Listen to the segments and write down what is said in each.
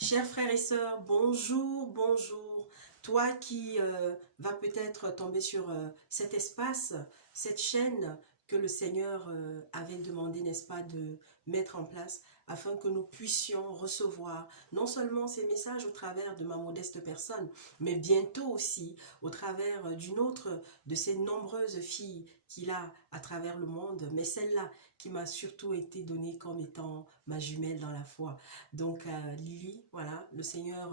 Chers frères et sœurs, bonjour, bonjour. Toi qui vas peut-être tomber sur cet espace, cette chaîne que le Seigneur avait demandé, n'est-ce pas, de mettre en place afin que nous puissions recevoir non seulement ces messages au travers de ma modeste personne, mais bientôt aussi au travers d'une autre de ces nombreuses filles qu'il a à travers le monde, mais celle-là qui m'a surtout été donnée comme étant ma jumelle dans la foi. Donc, Lily, voilà, le Seigneur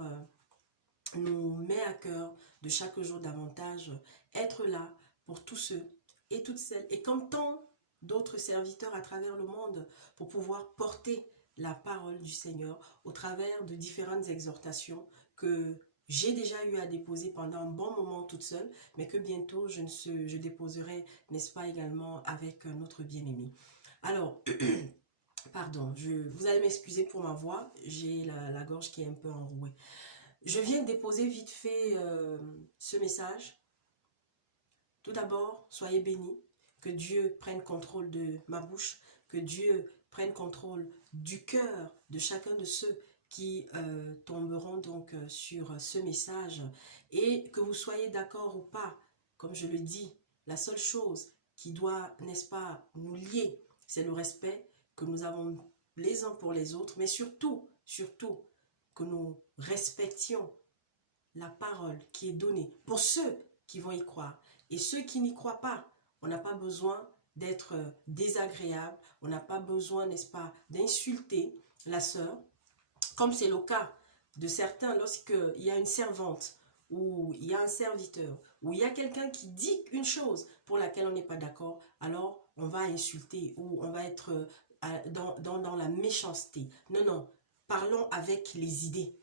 nous met à cœur de chaque jour davantage être là pour tous ceux et toutes celles, et comme tant d'autres serviteurs à travers le monde, pour pouvoir porter la parole du Seigneur au travers de différentes exhortations que j'ai déjà eu à déposer pendant un bon moment toute seule, mais que bientôt je déposerai, n'est-ce pas, également avec notre bien-aimé. Alors, pardon, vous allez m'excuser pour ma voix, j'ai la gorge qui est un peu enrouée. Je viens de déposer vite fait ce message. Tout d'abord, soyez bénis, que Dieu prenne contrôle de ma bouche, que Dieu prenne contrôle du cœur de chacun de ceux qui tomberont donc sur ce message, et que vous soyez d'accord ou pas, comme je le dis, la seule chose qui doit, n'est-ce pas, nous lier, c'est le respect que nous avons les uns pour les autres, mais surtout, surtout, que nous respections la parole qui est donnée pour ceux qui vont y croire. Et ceux qui n'y croient pas, on n'a pas besoin d'être désagréable, on n'a pas besoin, n'est-ce pas, d'insulter la sœur, comme c'est le cas de certains lorsqu'il y a une servante ou il y a un serviteur ou il y a quelqu'un qui dit une chose pour laquelle on n'est pas d'accord, alors on va insulter ou on va être dans la méchanceté. Non, non, parlons avec les idées.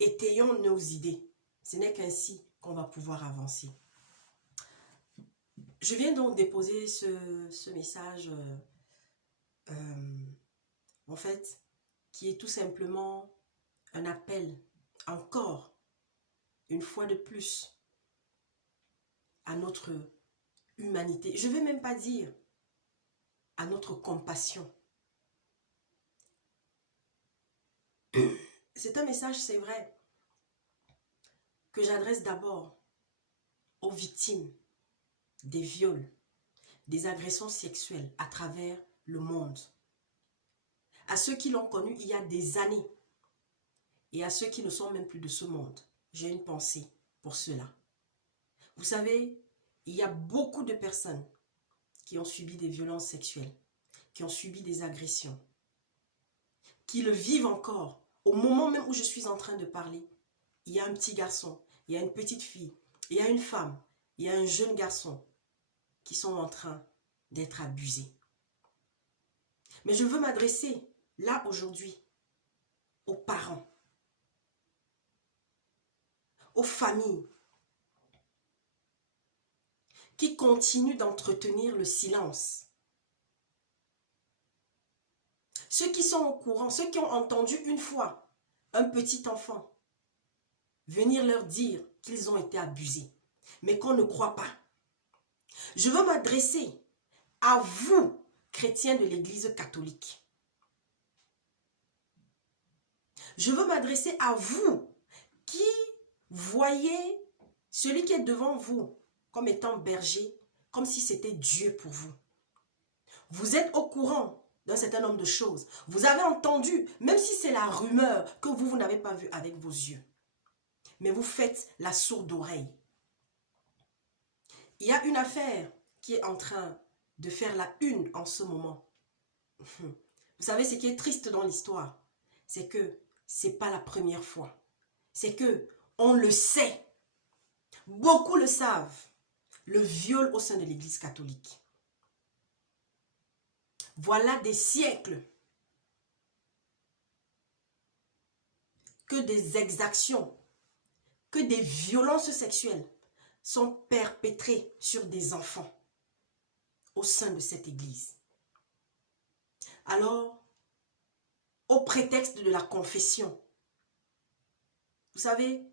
Étayons nos idées. Ce n'est qu'ainsi qu'on va pouvoir avancer. Je viens donc déposer ce message, en fait, qui est tout simplement un appel, encore une fois de plus, à notre humanité. Je ne vais même pas dire à notre compassion. C'est un message, c'est vrai, que j'adresse d'abord aux victimes des viols, des agressions sexuelles à travers le monde. À ceux qui l'ont connu il y a des années et à ceux qui ne sont même plus de ce monde. J'ai une pensée pour cela. Vous savez, il y a beaucoup de personnes qui ont subi des violences sexuelles, qui ont subi des agressions, qui le vivent encore. Au moment même où je suis en train de parler, il y a un petit garçon, il y a une petite fille, il y a une femme, il y a un jeune garçon qui sont en train d'être abusés. Mais je veux m'adresser, là aujourd'hui, aux parents, aux familles qui continuent d'entretenir le silence. Ceux qui sont au courant, ceux qui ont entendu une fois un petit enfant venir leur dire qu'ils ont été abusés, mais qu'on ne croit pas. Je veux m'adresser à vous, chrétiens de l'Église catholique. Je veux m'adresser à vous qui voyez celui qui est devant vous comme étant berger, comme si c'était Dieu pour vous. Vous êtes au courant d'un certain nombre de choses. Vous avez entendu, même si c'est la rumeur que vous n'avez pas vu avec vos yeux. Mais vous faites la sourde oreille. Il y a une affaire qui est en train de faire la une en ce moment. Vous savez, ce qui est triste dans l'histoire, c'est que ce n'est pas la première fois. C'est que on le sait. Beaucoup le savent. Le viol au sein de l'Église catholique. Voilà des siècles que des exactions, que des violences sexuelles sont perpétrées sur des enfants au sein de cette Église. Alors, au prétexte de la confession, vous savez,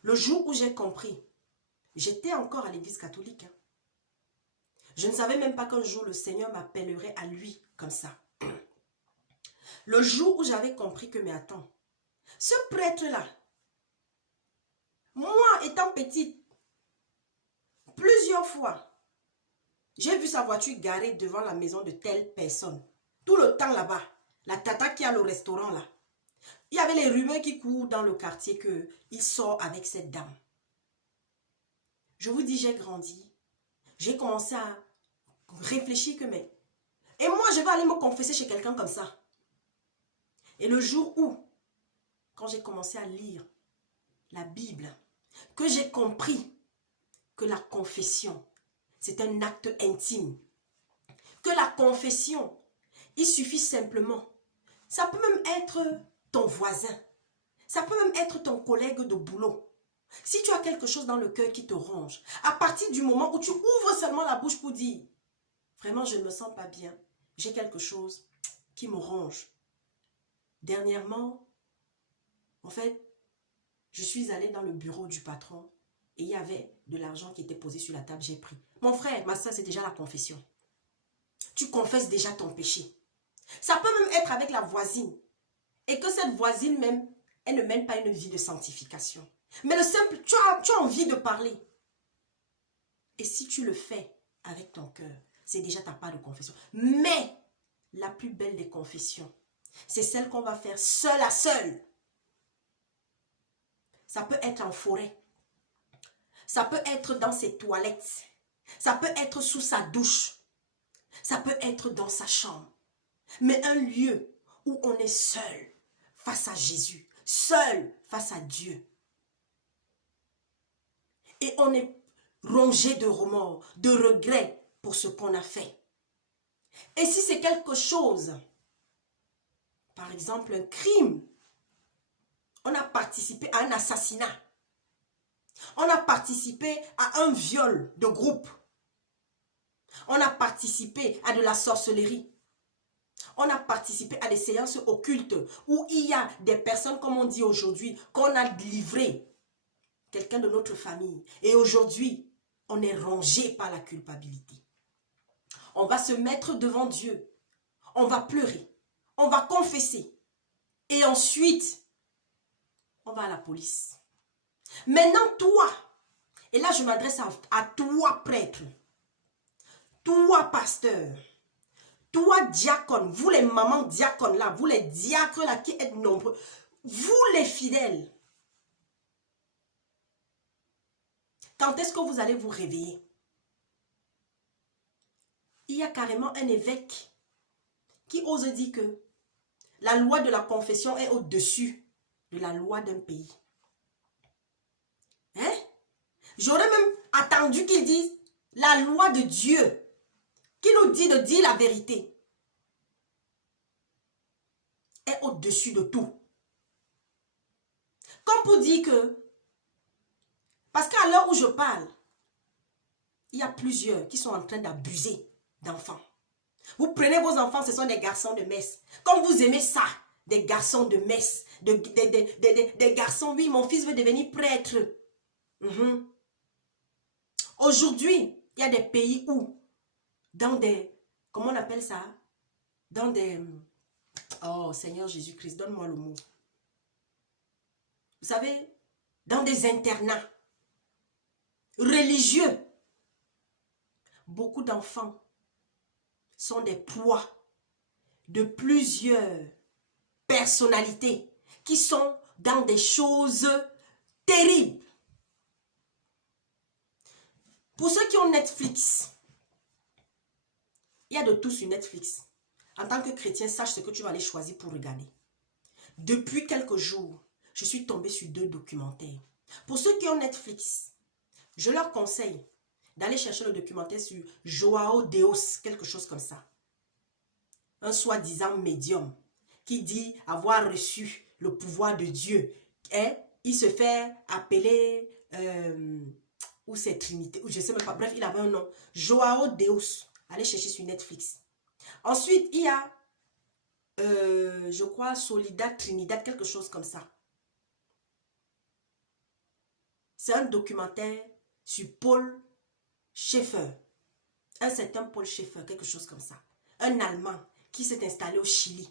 le jour où j'ai compris, j'étais encore à l'Église catholique. Je ne savais même pas qu'un jour le Seigneur m'appellerait à lui comme ça. Le jour où j'avais compris que, mais attends, Ce prêtre-là, moi étant petite, plusieurs fois, j'ai vu sa voiture garée devant la maison de telle personne. Tout le temps là-bas, la tata qui a le restaurant là. Il y avait les rumeurs qui courent dans le quartier qu'il sort avec cette dame. Je vous dis, j'ai grandi. J'ai commencé à réfléchir que mais... Et moi, je vais aller me confesser chez quelqu'un comme ça. Et le jour où, quand j'ai commencé à lire la Bible, que j'ai compris que la confession, c'est un acte intime. Que la confession, il suffit simplement. Ça peut même être ton voisin. Ça peut même être ton collègue de boulot. Si tu as quelque chose dans le cœur qui te ronge, à partir du moment où tu ouvres seulement la bouche pour dire « Vraiment, je ne me sens pas bien. J'ai quelque chose qui me ronge. » Dernièrement, en fait, je suis allée dans le bureau du patron et il y avait de l'argent qui était posé sur la table, j'ai pris. Mon frère, ma soeur, c'est déjà la confession. Tu confesses déjà ton péché. Ça peut même être avec la voisine. Et que cette voisine même, elle ne mène pas une vie de sanctification. Mais le simple, tu as envie de parler. Et si tu le fais avec ton cœur, c'est déjà ta part de confession. Mais la plus belle des confessions, c'est celle qu'on va faire seul à seul. Ça peut être en forêt. Ça peut être dans ses toilettes. Ça peut être sous sa douche. Ça peut être dans sa chambre. Mais un lieu où on est seul face à Jésus, seul face à Dieu. Et on est rongé de remords, de regrets pour ce qu'on a fait. Et si c'est quelque chose, par exemple un crime, on a participé à un assassinat, on a participé à un viol de groupe, on a participé à de la sorcellerie, on a participé à des séances occultes où il y a des personnes, comme on dit aujourd'hui, qu'on a livré quelqu'un de notre famille. Et aujourd'hui, on est rongé par la culpabilité. On va se mettre devant Dieu. On va pleurer. On va confesser. Et ensuite, on va à la police. Maintenant, toi, et là je m'adresse à toi, prêtre, toi, pasteur, toi, diacone, vous les mamans diacones là, vous les diacres là qui êtes nombreux, vous les fidèles, quand est-ce que vous allez vous réveiller? Il y a carrément un évêque qui ose dire que la loi de la confession est au-dessus de la loi d'un pays. Hein? J'aurais même attendu qu'ils disent la loi de Dieu qui nous dit de dire la vérité est au-dessus de tout. Comme pour dire que, parce qu'à l'heure où je parle, il y a plusieurs qui sont en train d'abuser d'enfants. Vous prenez vos enfants, ce sont des garçons de messe. Comme vous aimez ça, des garçons de messe, des garçons, oui, mon fils veut devenir prêtre. Aujourd'hui, il y a des pays où, dans des, comment on appelle ça? Dans des, oh Seigneur Jésus-Christ, donne-moi le mot. Vous savez, dans des internats religieux, beaucoup d'enfants sont des proies de plusieurs personnalités qui sont dans des choses terribles. Pour ceux qui ont Netflix, il y a de tout sur Netflix. En tant que chrétien, sache ce que tu vas aller choisir pour regarder. Depuis quelques jours, je suis tombée sur 2 documentaires. Pour ceux qui ont Netflix, je leur conseille d'aller chercher le documentaire sur Joao Deus, quelque chose comme ça. Un soi-disant médium qui dit avoir reçu le pouvoir de Dieu. Et il se fait appeler, ou c'est Trinité, ou je ne sais même pas, bref, il avait un nom. Joao Deus, allez chercher sur Netflix. Ensuite, il y a, je crois, Soledad Trinidad, quelque chose comme ça. C'est un documentaire sur Paul Schaeffer. Un certain Paul Schaeffer, quelque chose comme ça. Un Allemand qui s'est installé au Chili,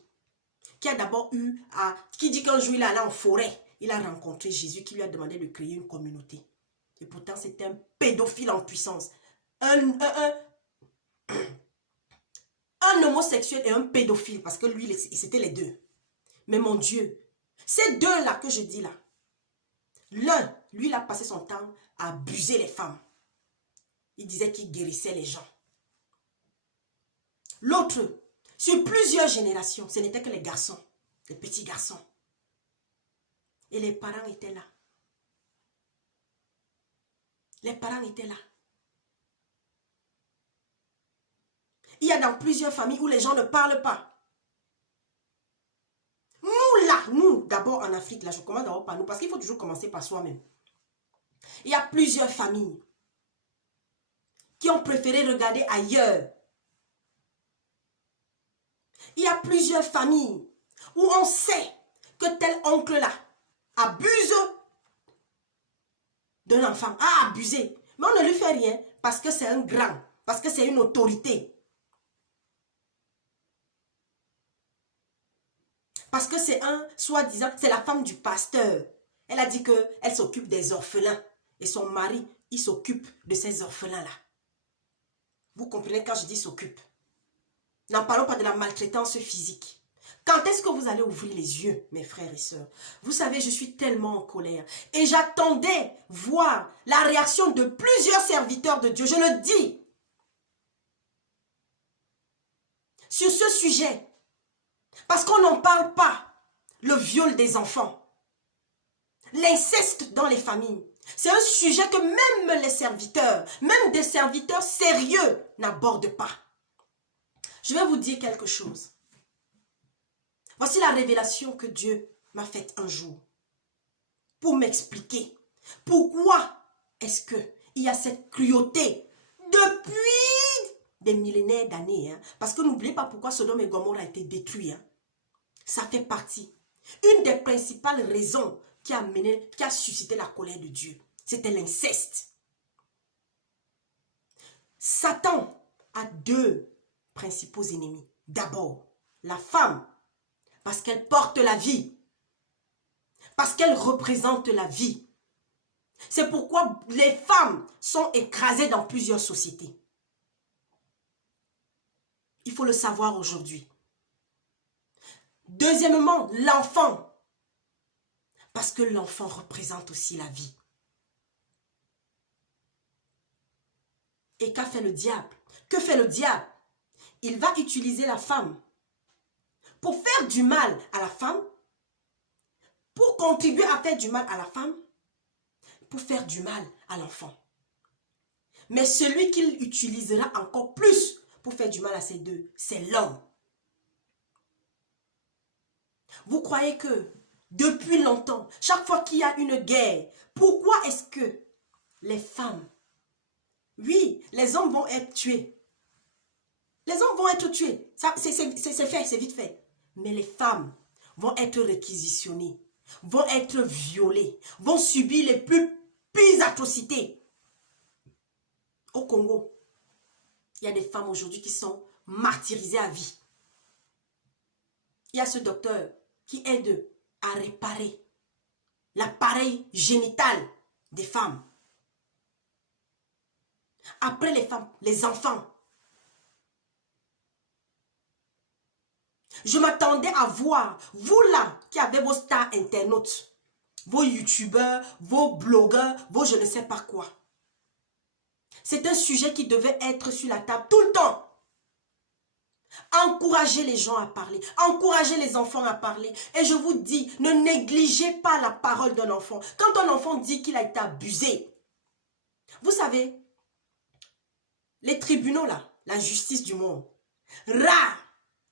qui a d'abord eu à... Qui dit qu'un jour il est allé en forêt, il a rencontré Jésus qui lui a demandé de créer une communauté. Et pourtant, c'était un pédophile en puissance. Un homosexuel et un pédophile, parce que lui, c'était les deux. Mais mon Dieu, ces deux-là que je dis là, l'un, lui, il a passé son temps à abuser les femmes. Il disait qu'il guérissait les gens. L'autre, sur plusieurs générations, ce n'était que les garçons, les petits garçons. Et les parents étaient là. Les parents étaient là. Il y a dans plusieurs familles où les gens ne parlent pas. Nous là, nous d'abord en Afrique, là je commence d'abord par nous, parce qu'il faut toujours commencer par soi-même. Il y a plusieurs familles qui ont préféré regarder ailleurs. Il y a plusieurs familles où on sait que tel oncle-là abuse d'un enfant. Ah, abusé. Mais on ne lui fait rien parce que c'est un grand, parce que c'est une autorité. Parce que c'est un, soi-disant, c'est la femme du pasteur. Elle a dit qu'elle s'occupe des orphelins. Et son mari, il s'occupe de ces orphelins-là. Vous comprenez quand je dis s'occupe. N'en parlons pas de la maltraitance physique. Quand est-ce que vous allez ouvrir les yeux, mes frères et sœurs? Vous savez, je suis tellement en colère. Et j'attendais voir la réaction de plusieurs serviteurs de Dieu. Je le dis. Sur ce sujet. Parce qu'on n'en parle pas. Le viol des enfants. L'inceste dans les familles. C'est un sujet que même les serviteurs, même des serviteurs sérieux n'abordent pas. Je vais vous dire quelque chose. Voici la révélation que Dieu m'a faite un jour. Pour m'expliquer pourquoi est-ce qu'il y a cette cruauté depuis des millénaires d'années. Parce que n'oubliez pas pourquoi Sodome et Gomorrhe a été détruit. Ça fait partie. Une des principales raisons qui a suscité la colère de Dieu, c'était l'inceste. Satan a deux principaux ennemis. D'abord, la femme, parce qu'elle porte la vie, parce qu'elle représente la vie. C'est pourquoi les femmes sont écrasées dans plusieurs sociétés. Il faut le savoir aujourd'hui. Deuxièmement, l'enfant, parce que l'enfant représente aussi la vie. Et qu'a fait le diable? Que fait le diable? Il va utiliser la femme pour faire du mal à la femme, pour contribuer à faire du mal à la femme, pour faire du mal à l'enfant. Mais celui qu'il utilisera encore plus pour faire du mal à ces deux, c'est l'homme. Vous croyez que depuis longtemps, chaque fois qu'il y a une guerre, pourquoi est-ce que les femmes, oui, les hommes vont être tués. Les hommes vont être tués. C'est fait, c'est vite fait. Mais les femmes vont être réquisitionnées, vont être violées, vont subir les plus pires atrocités. Au Congo, il y a des femmes aujourd'hui qui sont martyrisées à vie. Il y a ce docteur qui aide à réparer l'appareil génital des femmes. Après les femmes, les enfants. Je m'attendais à voir, vous là, qui avez vos stars internautes, vos youtubeurs, vos blogueurs, vos je ne sais pas quoi. C'est un sujet qui devait être sur la table tout le temps. Encouragez les gens à parler, encouragez les enfants à parler. Et je vous dis, ne négligez pas la parole d'un enfant. Quand un enfant dit qu'il a été abusé, vous savez, les tribunaux là, la justice du monde, rares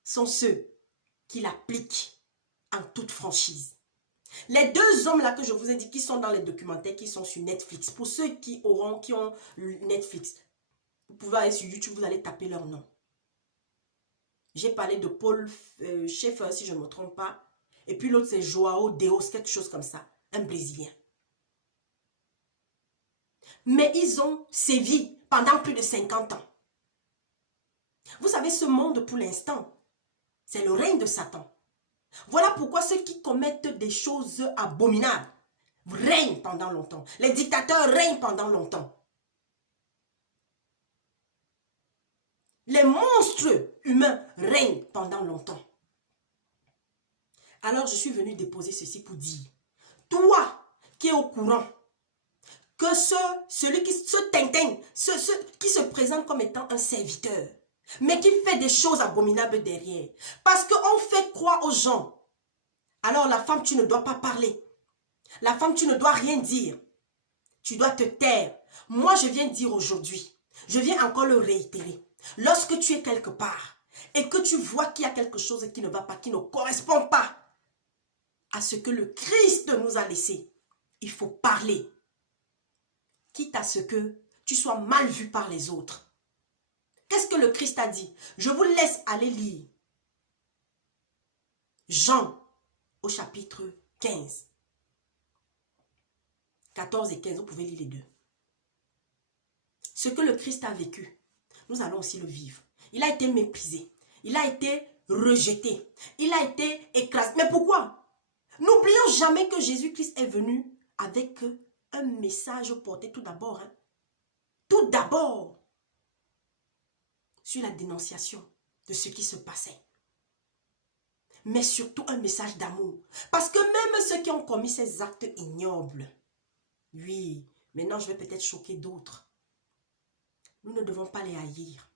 sont ceux qui l'appliquent en toute franchise. Les deux hommes là que je vous ai dit qui sont dans les documentaires qui sont sur Netflix, pour ceux qui ont Netflix, vous pouvez aller sur YouTube, vous allez taper leur nom. J'ai parlé de Paul Schaeffer, si je ne me trompe pas. Et puis l'autre, c'est Joao Deos, quelque chose comme ça. Un Brésilien. Mais ils ont sévi pendant plus de 50 ans. Vous savez, ce monde, pour l'instant, c'est le règne de Satan. Voilà pourquoi ceux qui commettent des choses abominables règnent pendant longtemps. Les dictateurs règnent pendant longtemps. Les monstres humains règnent pendant longtemps. Alors je suis venu déposer ceci pour dire, toi qui es au courant que celui qui se tintin, qui se présente comme étant un serviteur, mais qui fait des choses abominables derrière, parce qu'on fait croire aux gens, alors la femme tu ne dois pas parler, la femme tu ne dois rien dire, tu dois te taire. Moi je viens dire aujourd'hui, je viens encore le réitérer, lorsque tu es quelque part, et que tu vois qu'il y a quelque chose qui ne va pas, qui ne correspond pas à ce que le Christ nous a laissé, il faut parler. Quitte à ce que tu sois mal vu par les autres. Qu'est-ce que le Christ a dit? Je vous laisse aller lire. Jean, au chapitre 15. 14 et 15, vous pouvez lire les deux. Ce que le Christ a vécu, nous allons aussi le vivre. Il a été méprisé. Il a été rejeté. Il a été écrasé. Mais pourquoi? N'oublions jamais que Jésus-Christ est venu avec un message porté tout d'abord. Tout d'abord sur la dénonciation de ce qui se passait. Mais surtout un message d'amour. Parce que même ceux qui ont commis ces actes ignobles, oui, maintenant je vais peut-être choquer d'autres. Nous ne devons pas les haïr.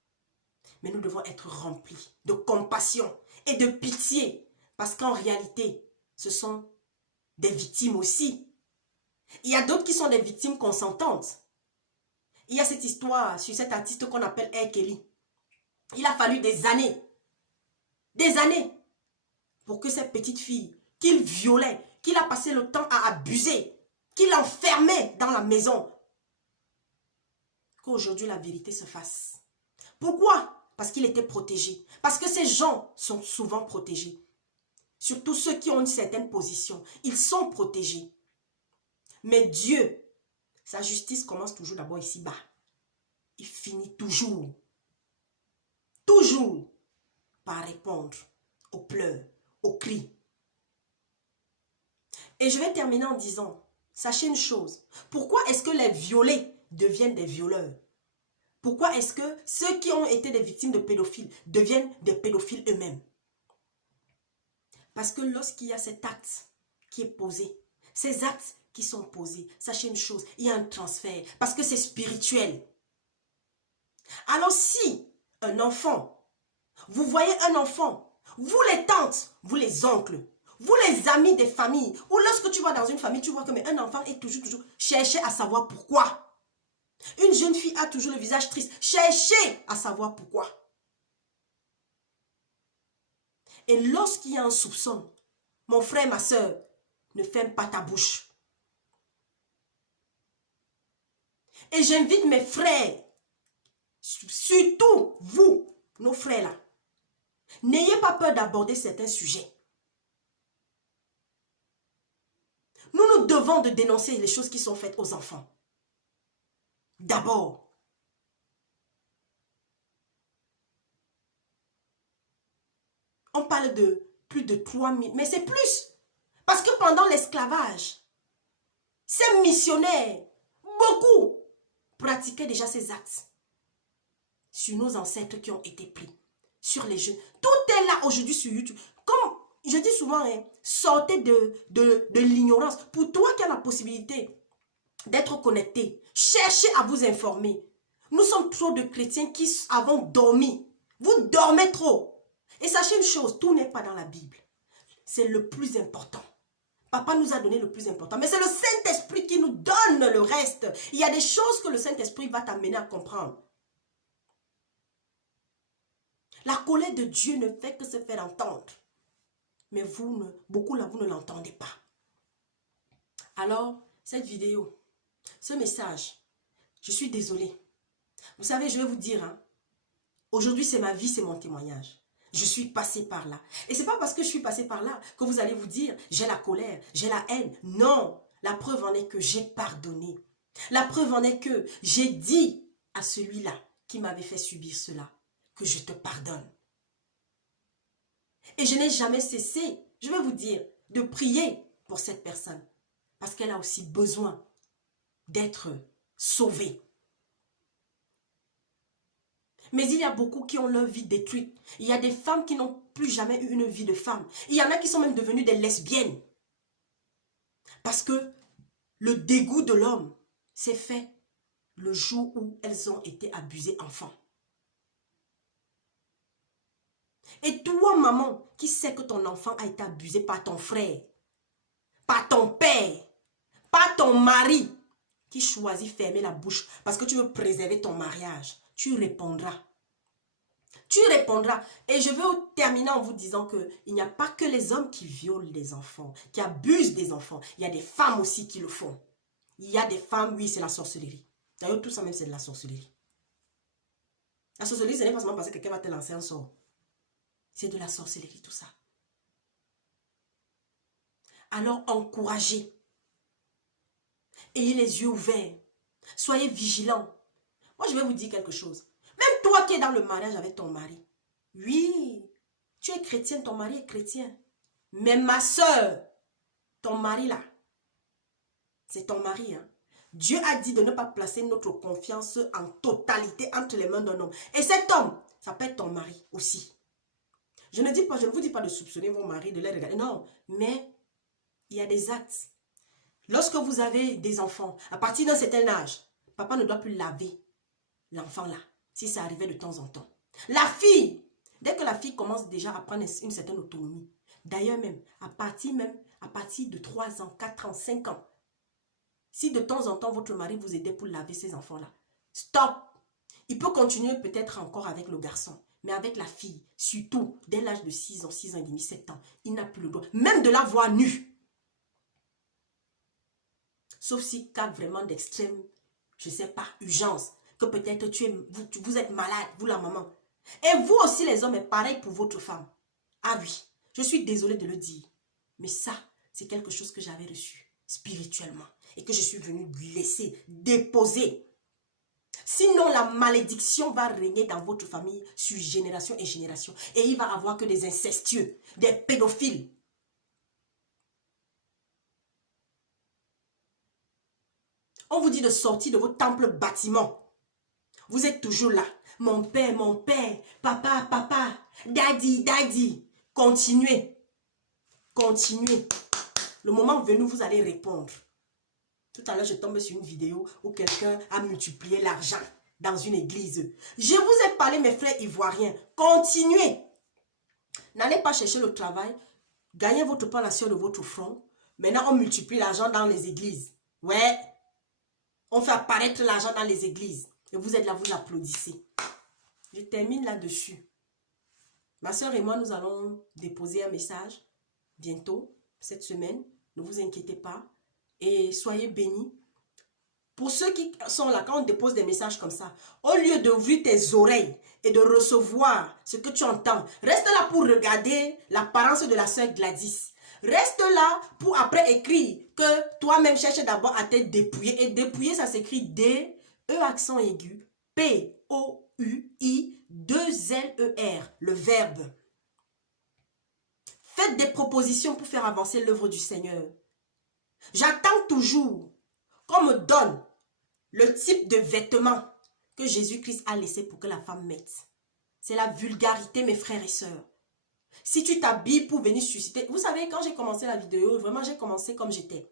Mais nous devons être remplis de compassion et de pitié. Parce qu'en réalité, ce sont des victimes aussi. Il y a d'autres qui sont des victimes consentantes. Il y a cette histoire sur cet artiste qu'on appelle R. Kelly. Il a fallu des années pour que cette petite fille qu'il violait, qu'il a passé le temps à abuser, qu'il enfermait dans la maison, qu'aujourd'hui la vérité se fasse. Pourquoi? Parce qu'il était protégé. Parce que ces gens sont souvent protégés. Surtout ceux qui ont une certaine position. Ils sont protégés. Mais Dieu, sa justice commence toujours d'abord ici-bas. Il finit toujours par répondre aux pleurs, aux cris. Et je vais terminer en disant, sachez une chose, pourquoi est-ce que les violés deviennent des violeurs? Pourquoi est-ce que ceux qui ont été des victimes de pédophiles deviennent des pédophiles eux-mêmes? Parce que lorsqu'il y a cet acte qui est posé, ces actes qui sont posés, sachez une chose, il y a un transfert, parce que c'est spirituel. Alors si un enfant, vous voyez un enfant, vous les tantes, vous les oncles, vous les amis des familles, ou lorsque tu vas dans une famille, tu vois que mais un enfant est toujours chercher à savoir pourquoi. Une jeune fille a toujours le visage triste, cherchez à savoir pourquoi. Et lorsqu'il y a un soupçon, mon frère, ma soeur, ne ferme pas ta bouche. Et j'invite mes frères, surtout vous, nos frères là, n'ayez pas peur d'aborder certains sujets. Nous devons de dénoncer les choses qui sont faites aux enfants. D'abord. On parle de plus de 3000, mais c'est plus. Parce que pendant l'esclavage, ces missionnaires, beaucoup, pratiquaient déjà ces actes sur nos ancêtres qui ont été pris, sur les jeunes. Tout est là aujourd'hui sur YouTube. Comme je dis souvent, sortez de l'ignorance. Pour toi qui as la possibilité d'être connecté, cherchez à vous informer. Nous sommes trop de chrétiens qui avons dormi. Vous dormez trop. Et sachez une chose, tout n'est pas dans la Bible. C'est le plus important. Papa nous a donné le plus important. Mais c'est le Saint-Esprit qui nous donne le reste. Il y a des choses que le Saint-Esprit va t'amener à comprendre. La colère de Dieu ne fait que se faire entendre. Mais vous, beaucoup là, vous ne l'entendez pas. Alors, cette vidéo, ce message, je suis désolée. Vous savez, je vais vous dire, aujourd'hui c'est ma vie, c'est mon témoignage. Je suis passée par là. Et c'est pas parce que je suis passée par là que vous allez vous dire, j'ai la colère, j'ai la haine. Non, la preuve en est que j'ai pardonné. La preuve en est que j'ai dit à celui-là qui m'avait fait subir cela, que je te pardonne. Et je n'ai jamais cessé, je vais vous dire de prier pour cette personne. Parce qu'elle a aussi besoin d'être sauvée. Mais il y a beaucoup qui ont leur vie détruite. Il y a des femmes qui n'ont plus jamais eu une vie de femme. Il y en a qui sont même devenues des lesbiennes. Parce que le dégoût de l'homme s'est fait le jour où elles ont été abusées enfants. Et toi, maman, qui sais que ton enfant a été abusé par ton frère, par ton père, par ton mari, qui choisit fermer la bouche parce que tu veux préserver ton mariage, tu répondras. Tu répondras. Et je veux terminer en vous disant qu'il n'y a pas que les hommes qui violent des enfants, qui abusent des enfants. Il y a des femmes aussi qui le font. Il y a des femmes, oui, c'est la sorcellerie. D'ailleurs, tout ça même, c'est de la sorcellerie. La sorcellerie, ce n'est pas seulement parce que quelqu'un va te lancer un sort. C'est de la sorcellerie, tout ça. Alors, encouragez. Ayez les yeux ouverts. Soyez vigilants. Moi, je vais vous dire quelque chose. Même toi qui es dans le mariage avec ton mari. Oui, tu es chrétienne, ton mari est chrétien. Mais ma soeur, ton mari là, c'est ton mari. Hein? Dieu a dit de ne pas placer notre confiance en totalité entre les mains d'un homme. Et cet homme, ça peut être ton mari aussi. Je ne vous dis pas de soupçonner vos maris, de les regarder. Non, mais il y a des actes. Lorsque vous avez des enfants, à partir d'un certain âge, papa ne doit plus laver l'enfant là, si ça arrivait de temps en temps. La fille, dès que la fille commence déjà à prendre une certaine autonomie, d'ailleurs même, à partir de 3 ans, 4 ans, 5 ans, si de temps en temps votre mari vous aidait pour laver ces enfants-là, stop! Il peut continuer peut-être encore avec le garçon, mais avec la fille, surtout dès l'âge de 6 ans, 6 ans et demi, 7 ans, il n'a plus le droit, même de la voir nue. Sauf si cas vraiment d'extrême, je ne sais pas, urgence, que peut-être vous êtes malade, vous la maman. Et vous aussi les hommes, est pareil pour votre femme. Ah oui, je suis désolée de le dire. Mais ça, c'est quelque chose que j'avais reçu spirituellement. Et que je suis venue laisser, déposer. Sinon, la malédiction va régner dans votre famille sur génération et génération. Et il va y avoir que des incestueux, des pédophiles. On vous dit de sortir de vos temples bâtiments. Vous êtes toujours là. Mon père, papa, papa, daddy, daddy. Continuez. Continuez. Le moment venu, vous allez répondre. Tout à l'heure, je tombe sur une vidéo où quelqu'un a multiplié l'argent dans une église. Je vous ai parlé, mes frères ivoiriens. Continuez. N'allez pas chercher le travail. Gagnez votre pain à la sueur de votre front. Maintenant, on multiplie l'argent dans les églises. Ouais. On fait apparaître l'argent dans les églises. Et vous êtes là, vous applaudissez. Je termine là-dessus. Ma soeur et moi, nous allons déposer un message bientôt, cette semaine. Ne vous inquiétez pas. Et soyez bénis. Pour ceux qui sont là, quand on dépose des messages comme ça, au lieu d'ouvrir tes oreilles et de recevoir ce que tu entends, reste là pour regarder l'apparence de la soeur Gladys. Reste là pour après écrire que toi-même cherche d'abord à te dépouiller. Et dépouiller, ça s'écrit D, E accent aigu, P, O, U, I, 2 L, E, R, le verbe. Faites des propositions pour faire avancer l'œuvre du Seigneur. J'attends toujours qu'on me donne le type de vêtements que Jésus-Christ a laissé pour que la femme mette. C'est la vulgarité, mes frères et sœurs. Si tu t'habilles pour venir susciter... Vous savez, quand j'ai commencé la vidéo, vraiment, j'ai commencé comme j'étais.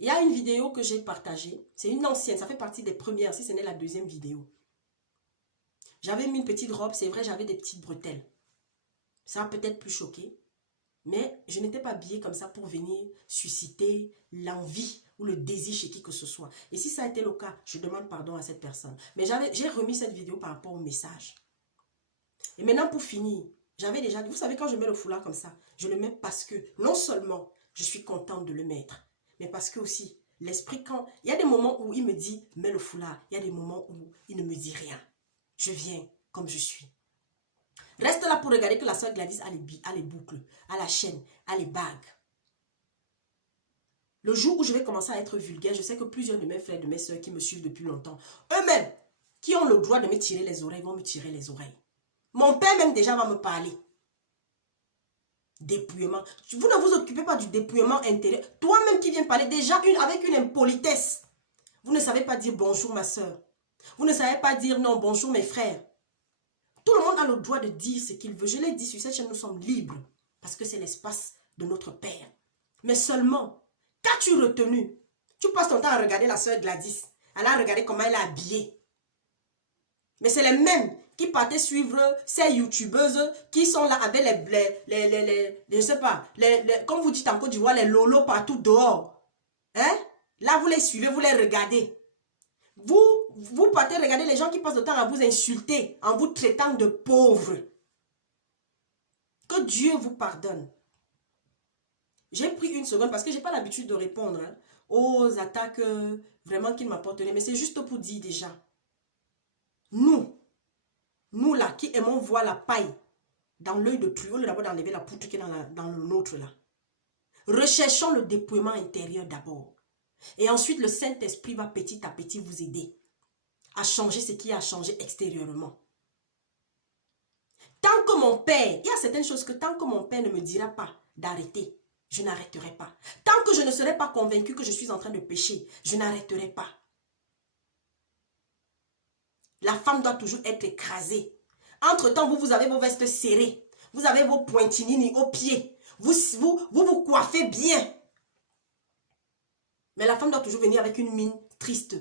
Il y a une vidéo que j'ai partagée. C'est une ancienne, ça fait partie des premières, si ce n'est la deuxième vidéo. J'avais mis une petite robe, c'est vrai, j'avais des petites bretelles. Ça a peut-être plus choqué. Mais je n'étais pas habillée comme ça pour venir susciter l'envie ou le désir chez qui que ce soit. Et si ça a été le cas, je demande pardon à cette personne. Mais j'ai remis cette vidéo par rapport au message. Et maintenant, pour finir, j'avais déjà dit, vous savez, quand je mets le foulard comme ça, je le mets parce que non seulement je suis contente de le mettre, mais parce que aussi, l'esprit, quand il y a des moments où il me dit, mets le foulard, il y a des moments où il ne me dit rien. Je viens comme je suis. Reste là pour regarder que la soeur Gladys a les boucles, a la chaîne, a les bagues. Le jour où je vais commencer à être vulgaire, je sais que plusieurs de mes frères, de mes soeurs qui me suivent depuis longtemps, eux-mêmes, qui ont le droit de me tirer les oreilles, vont me tirer les oreilles. Mon père même déjà va me parler. Dépouillement. Vous ne vous occupez pas du dépouillement intérieur. Toi-même qui viens parler déjà avec une impolitesse. Vous ne savez pas dire bonjour ma soeur. Vous ne savez pas dire non bonjour mes frères. Tout le monde a le droit de dire ce qu'il veut. Je l'ai dit sur cette chaîne, nous sommes libres. Parce que c'est l'espace de notre Père. Mais seulement, qu'as-tu retenu? Tu passes ton temps à regarder la soeur Gladys. Elle a regardé comment elle est habillée. Mais c'est les mêmes qui partaient suivre ces youtubeuses qui sont là avec je sais pas, comme vous dites en Côte d'Ivoire, les lolos partout dehors. Hein? Là, vous les suivez, vous les regardez. Vous partez regarder les gens qui passent le temps à vous insulter en vous traitant de pauvres. Que Dieu vous pardonne. J'ai pris une seconde parce que je n'ai pas l'habitude de répondre aux attaques vraiment qu'ils m'apportent. Mais c'est juste pour dire déjà. Nous là, qui aimons voir la paille dans l'œil de Dieu, d'abord d'enlever la poutre qui est dans le nôtre là. Recherchons le dépouillement intérieur d'abord. Et ensuite, le Saint-Esprit va petit à petit vous aider à changer ce qui a changé extérieurement. Tant que mon Père, il y a certaines choses que tant que mon Père ne me dira pas d'arrêter, je n'arrêterai pas. Tant que je ne serai pas convaincu que je suis en train de pécher, je n'arrêterai pas. La femme doit toujours être écrasée. Entre-temps, vous avez vos vestes serrées. Vous avez vos pointinini aux pieds. Vous coiffez bien. Mais la femme doit toujours venir avec une mine triste.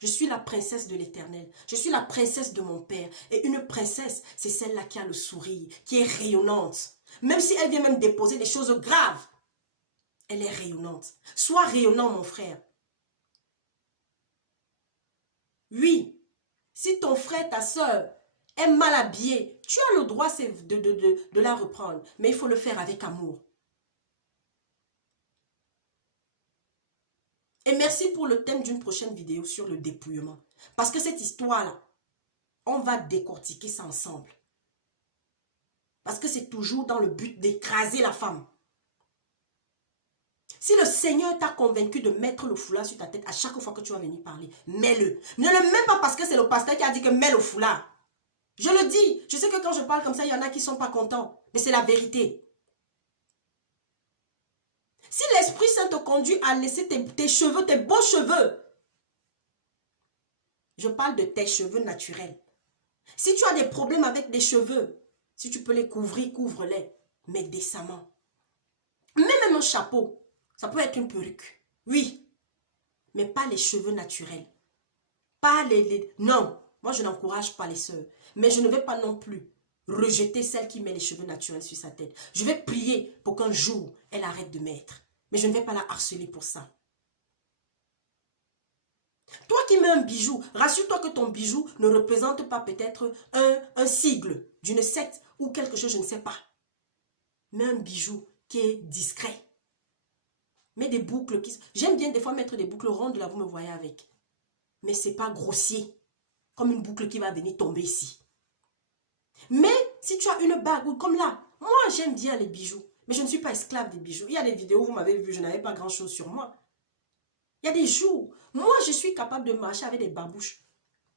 Je suis la princesse de l'Éternel. Je suis la princesse de mon Père. Et une princesse, c'est celle-là qui a le sourire, qui est rayonnante. Même si elle vient même déposer des choses graves, elle est rayonnante. Sois rayonnant, mon frère. Oui, si ton frère, ta soeur est mal habillée, tu as le droit de la reprendre. Mais il faut le faire avec amour. Et merci pour le thème d'une prochaine vidéo sur le dépouillement. Parce que cette histoire-là, on va décortiquer ça ensemble. Parce que c'est toujours dans le but d'écraser la femme. Si le Seigneur t'a convaincu de mettre le foulard sur ta tête à chaque fois que tu vas venir parler, mets-le. Ne le mets pas parce que c'est le pasteur qui a dit que mets le foulard. Je le dis. Je sais que quand je parle comme ça, il y en a qui ne sont pas contents. Mais c'est la vérité. Si l'Esprit Saint te conduit à laisser tes cheveux, tes beaux cheveux, je parle de tes cheveux naturels. Si tu as des problèmes avec des cheveux, si tu peux les couvrir, couvre-les, mais décemment. Même un chapeau, ça peut être une perruque, oui, mais pas les cheveux naturels. Pas non, moi je n'encourage pas les sœurs, mais je ne vais pas non plus rejeter celle qui met les cheveux naturels sur sa tête. Je vais prier pour qu'un jour, elle arrête de mettre. Mais je ne vais pas la harceler pour ça. Toi qui mets un bijou, rassure-toi que ton bijou ne représente pas peut-être un sigle d'une secte ou quelque chose, je ne sais pas. Mets un bijou qui est discret. Mets des boucles qui... J'aime bien des fois mettre des boucles rondes, là vous me voyez avec. Mais ce n'est pas grossier, comme une boucle qui va venir tomber ici. Mais si tu as une bague ou comme là, moi j'aime bien les bijoux. Mais je ne suis pas esclave des bijoux. Il y a des vidéos, vous m'avez vu, je n'avais pas grand chose sur moi. Il y a des jours, moi je suis capable de marcher avec des babouches.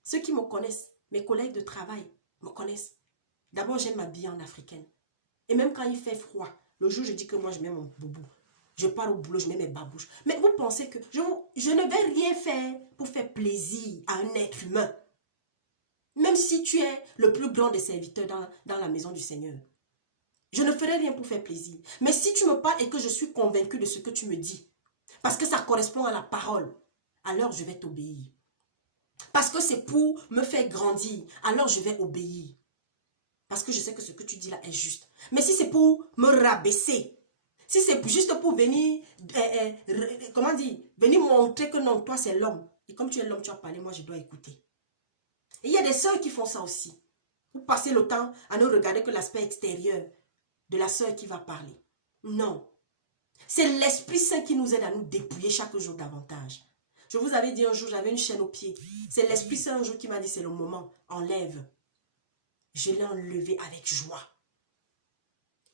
Ceux qui me connaissent, mes collègues de travail me connaissent. D'abord j'aime m'habiller en africaine. Et même quand il fait froid, le jour je dis que moi je mets mon boubou. Je pars au boulot, je mets mes babouches. Mais vous pensez que je ne vais rien faire pour faire plaisir à un être humain. Même si tu es le plus grand des serviteurs dans la maison du Seigneur. Je ne ferai rien pour faire plaisir. Mais si tu me parles et que je suis convaincu de ce que tu me dis, parce que ça correspond à la parole, alors je vais t'obéir. Parce que c'est pour me faire grandir, alors je vais obéir. Parce que je sais que ce que tu dis là est juste. Mais si c'est pour me rabaisser, si c'est juste pour venir, comment dire, venir montrer que non, toi c'est l'homme. Et comme tu es l'homme, tu as parlé, moi je dois écouter. Et il y a des sœurs qui font ça aussi. Vous passez le temps à ne regarder que l'aspect extérieur de la sœur qui va parler. Non. C'est l'Esprit Saint qui nous aide à nous dépouiller chaque jour davantage. Je vous avais dit un jour, j'avais une chaîne au pied. C'est l'Esprit Saint un jour qui m'a dit, c'est le moment, enlève. Je l'ai enlevé avec joie.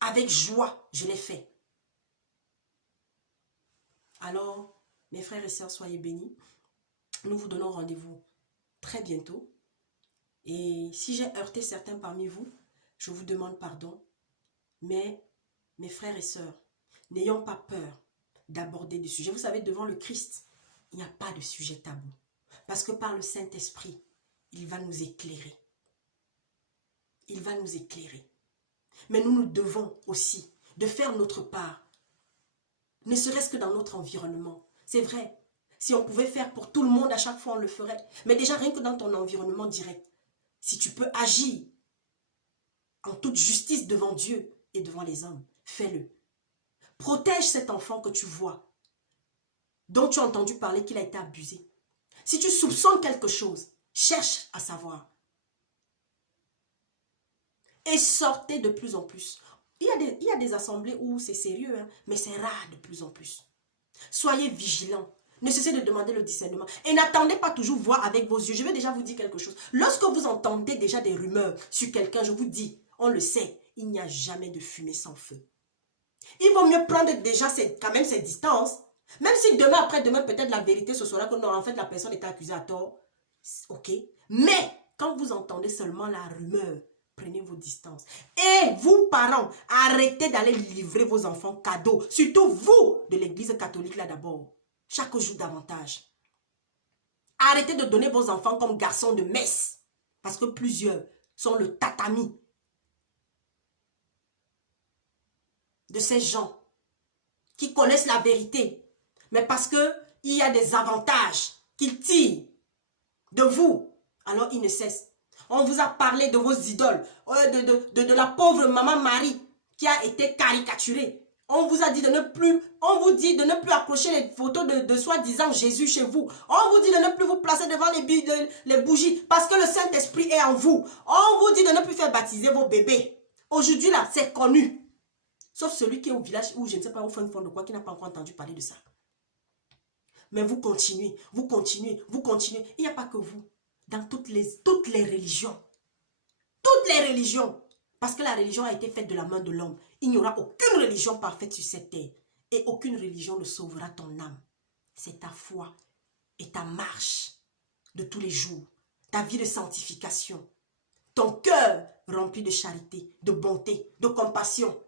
Avec joie, je l'ai fait. Alors, mes frères et sœurs, soyez bénis. Nous vous donnons rendez-vous très bientôt. Et si j'ai heurté certains parmi vous, je vous demande pardon. Mais Mes frères et sœurs, n'ayons pas peur d'aborder des sujets. Vous savez, devant le Christ, il n'y a pas de sujet tabou. Parce que par le Saint-Esprit, il va nous éclairer. Il va nous éclairer. Mais nous devons aussi de faire notre part. Ne serait-ce que dans notre environnement. C'est vrai. Si on pouvait faire pour tout le monde, à chaque fois, on le ferait. Mais déjà, rien que dans ton environnement direct, si tu peux agir en toute justice devant Dieu et devant les hommes, fais-le. Protège cet enfant que tu vois, dont tu as entendu parler qu'il a été abusé. Si tu soupçonnes quelque chose, cherche à savoir. Et sortez de plus en plus. Il y a des assemblées où c'est sérieux, hein, mais c'est rare de plus en plus. Soyez vigilants. Ne cessez de demander le discernement. Et n'attendez pas toujours voir avec vos yeux. Je vais déjà vous dire quelque chose. Lorsque vous entendez déjà des rumeurs sur quelqu'un, je vous dis, on le sait, il n'y a jamais de fumée sans feu. Il vaut mieux prendre déjà quand même ses distances. Même si demain, après-demain, peut-être la vérité, ce sera que non, en fait, la personne était accusée à tort. Ok. Mais, quand vous entendez seulement la rumeur, prenez vos distances. Et vous, parents, arrêtez d'aller livrer vos enfants cadeaux. Surtout vous, de l'église catholique là d'abord. Chaque jour davantage. Arrêtez de donner vos enfants comme garçons de messe. Parce que plusieurs sont le tatami de ces gens qui connaissent la vérité. Mais parce qu'il y a des avantages qu'ils tirent de vous, alors ils ne cessent. On vous a parlé de vos idoles, de la pauvre maman Marie qui a été caricaturée. On vous a dit de ne plus, on vous dit de ne plus accrocher les photos de soi-disant Jésus chez vous. On vous dit de ne plus vous placer devant les bougies parce que le Saint-Esprit est en vous. On vous dit de ne plus faire baptiser vos bébés. Aujourd'hui là, c'est connu. Sauf celui qui est au village ou je ne sais pas au fond de quoi, qui n'a pas encore entendu parler de ça. Mais vous continuez, vous continuez, vous continuez. Il n'y a pas que vous. Dans toutes les religions. Toutes les religions. Parce que la religion a été faite de la main de l'homme. Il n'y aura aucune religion parfaite sur cette terre. Et aucune religion ne sauvera ton âme. C'est ta foi et ta marche de tous les jours. Ta vie de sanctification. Ton cœur rempli de charité, de bonté, de compassion.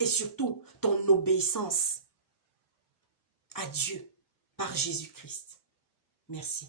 Et surtout, ton obéissance à Dieu par Jésus-Christ. Merci.